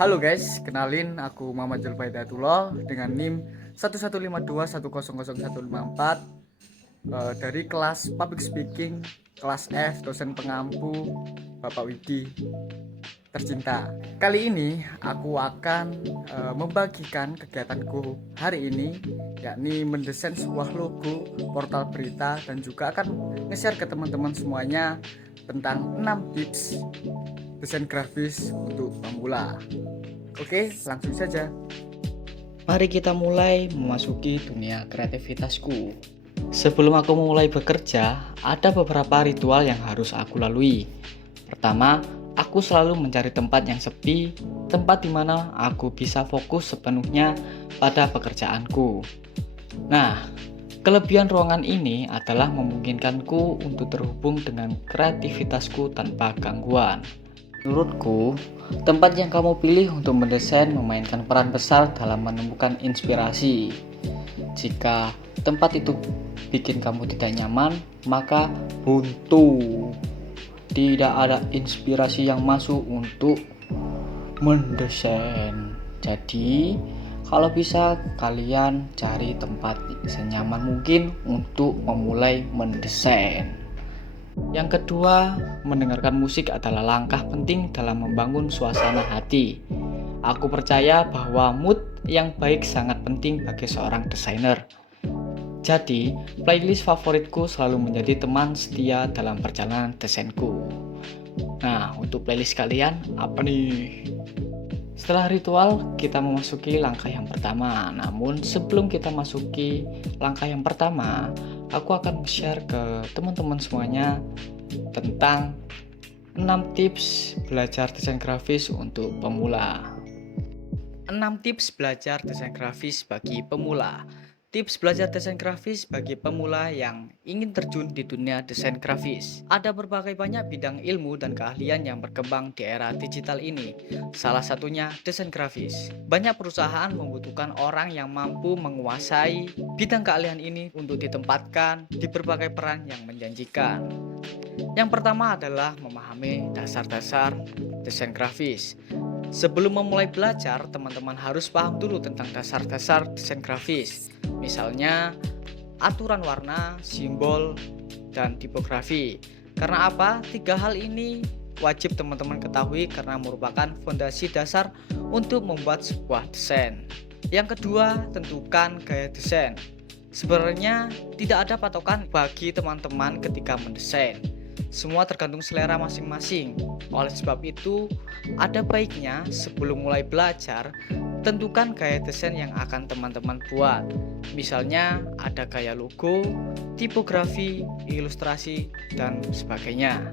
Halo guys, kenalin aku Muhammad Julfaidatullah dengan NIM 11521000154 dari kelas Public Speaking kelas F, dosen pengampu Bapak Widi tercinta. Kali ini aku akan membagikan kegiatanku hari ini, yakni mendesain sebuah logo portal berita dan juga akan nge-share ke teman-teman semuanya tentang 6 tips desain grafis untuk pemula. Oke, langsung saja. Mari kita mulai memasuki dunia kreativitasku. Sebelum aku mulai bekerja, ada beberapa ritual yang harus aku lalui. Pertama, aku selalu mencari tempat yang sepi, tempat di mana aku bisa fokus sepenuhnya pada pekerjaanku. Nah, kelebihan ruangan ini adalah memungkinkanku untuk terhubung dengan kreativitasku tanpa gangguan. Menurutku, tempat yang kamu pilih untuk mendesain memainkan peran besar dalam menemukan inspirasi. Jika tempat itu bikin kamu tidak nyaman, maka buntu. Tidak ada inspirasi yang masuk untuk mendesain. Jadi, kalau bisa kalian cari tempat senyaman mungkin untuk memulai mendesain. Yang kedua, mendengarkan musik adalah langkah penting dalam membangun suasana hati. Aku percaya bahwa mood yang baik sangat penting bagi seorang desainer. Jadi, playlist favoritku selalu menjadi teman setia dalam perjalanan desainku. Nah, untuk playlist kalian apa nih? Setelah ritual, kita memasuki langkah yang pertama. Namun, sebelum kita masuki langkah yang pertama, aku akan share ke teman-teman semuanya tentang 6 tips belajar desain grafis untuk pemula. 6 tips belajar desain grafis bagi pemula. Tips belajar desain grafis bagi pemula yang ingin terjun di dunia desain grafis. Ada berbagai banyak bidang ilmu dan keahlian yang berkembang di era digital ini. Salah satunya desain grafis. Banyak perusahaan membutuhkan orang yang mampu menguasai bidang keahlian ini untuk ditempatkan di berbagai peran yang menjanjikan. Yang pertama adalah memahami dasar-dasar desain grafis. Sebelum memulai belajar, teman-teman harus paham dulu tentang dasar-dasar desain grafis. Misalnya, aturan warna, simbol, dan tipografi. Karena apa? 3 hal ini wajib teman-teman ketahui karena merupakan fondasi dasar untuk membuat sebuah desain. Yang kedua, tentukan gaya desain. Sebenarnya tidak ada patokan bagi teman-teman ketika mendesain. Semua tergantung selera masing-masing. Oleh sebab itu, ada baiknya sebelum mulai belajar, tentukan gaya desain yang akan teman-teman buat. Misalnya, ada gaya logo, tipografi, ilustrasi, dan sebagainya.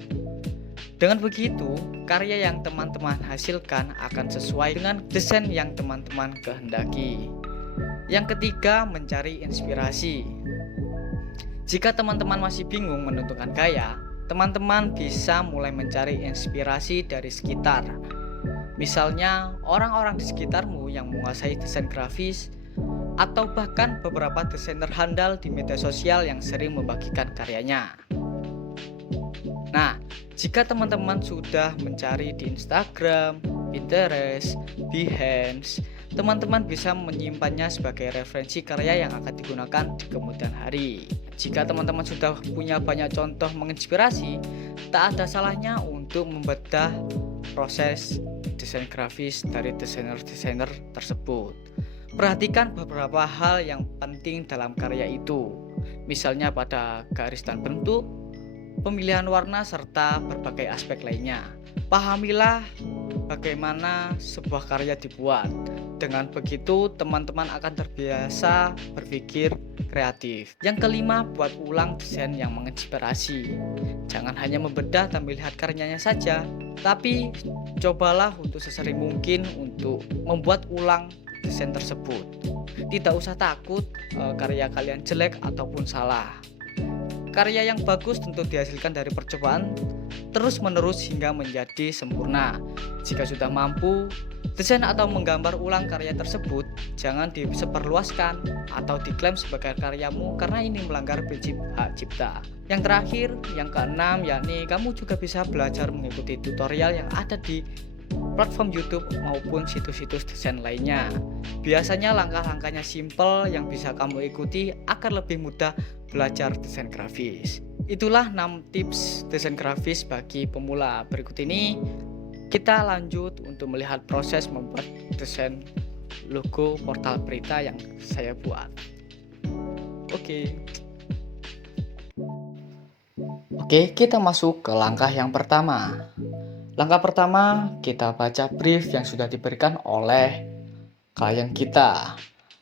Dengan begitu, karya yang teman-teman hasilkan akan sesuai dengan desain yang teman-teman kehendaki. Yang ketiga, mencari inspirasi. Jika teman-teman masih bingung menentukan gaya, teman-teman bisa mulai mencari inspirasi dari sekitar. Misalnya, orang-orang di sekitarmu yang menguasai desain grafis, atau bahkan beberapa desainer handal di media sosial yang sering membagikan karyanya. Nah, jika teman-teman sudah mencari di Instagram, Pinterest, Behance, teman-teman bisa menyimpannya sebagai referensi karya yang akan digunakan di kemudian hari. Jika teman-teman sudah punya banyak contoh menginspirasi, tak ada salahnya untuk membedah proses desain grafis dari desainer-desainer tersebut. Perhatikan beberapa hal yang penting dalam karya itu, misalnya pada garis dan bentuk, pemilihan warna, serta berbagai aspek lainnya. Pahamilah bagaimana sebuah karya dibuat. Dengan begitu, teman-teman akan terbiasa berpikir kreatif. Yang kelima, buat ulang desain yang menginspirasi. Jangan hanya membedah dan melihat karyanya saja, tapi cobalah untuk sesering mungkin untuk membuat ulang desain tersebut. Tidak usah takut karya kalian jelek ataupun salah. Karya yang bagus tentu dihasilkan dari percobaan terus-menerus hingga menjadi sempurna. Jika sudah mampu, desain atau menggambar ulang karya tersebut jangan disebarluaskan atau diklaim sebagai karyamu karena ini melanggar prinsip hak cipta. Yang terakhir, yang keenam, yakni kamu juga bisa belajar mengikuti tutorial yang ada di platform YouTube maupun situs-situs desain lainnya. Biasanya langkah-langkahnya simple yang bisa kamu ikuti agar lebih mudah belajar desain grafis. Itulah 6 tips desain grafis bagi pemula. Berikut ini kita lanjut untuk melihat proses membuat desain logo portal berita yang saya buat. Oke, kita masuk ke langkah yang pertama. Langkah pertama, kita baca brief yang sudah diberikan oleh klien kita.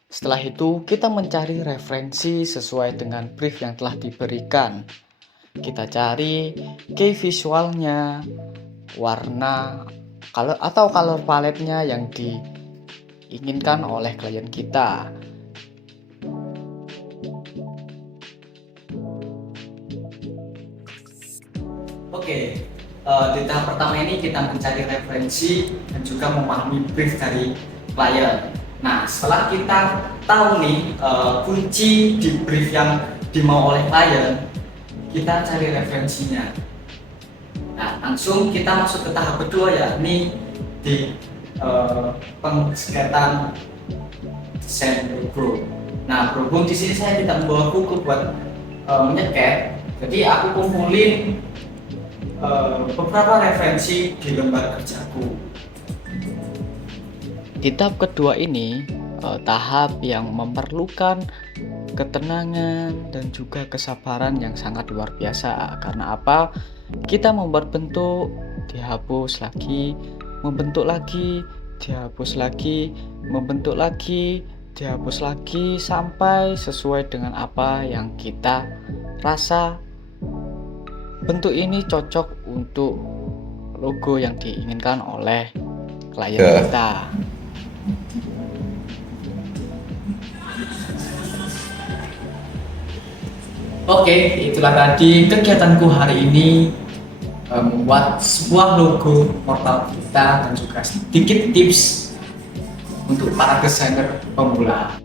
Setelah itu, kita mencari referensi sesuai dengan brief yang telah diberikan. Kita cari key visualnya, warna, color palette-nya yang diinginkan oleh klien kita. Di tahap pertama ini kita mencari referensi dan juga memahami brief dari klien. Nah, setelah kita tahu nih kunci di brief yang dimau oleh klien, kita cari referensinya. Nah, langsung kita masuk ke tahap kedua, yakni di pengesketan desain logo. Nah, berhubung di sini saya tidak membawa buku buat menyeket, jadi aku kumpulin beberapa referensi di lembar kerjaku. Di tahap kedua ini, tahap yang memerlukan ketenangan dan juga kesabaran yang sangat luar biasa. Karena apa? Kita membuat bentuk, dihapus lagi, membentuk lagi, dihapus lagi, membentuk lagi, dihapus lagi, sampai sesuai dengan apa yang kita rasa bentuk ini cocok untuk logo yang diinginkan oleh klien kita. Itulah tadi kegiatanku hari ini, membuat sebuah logo portal kita dan juga sedikit tips untuk para desainer pemula.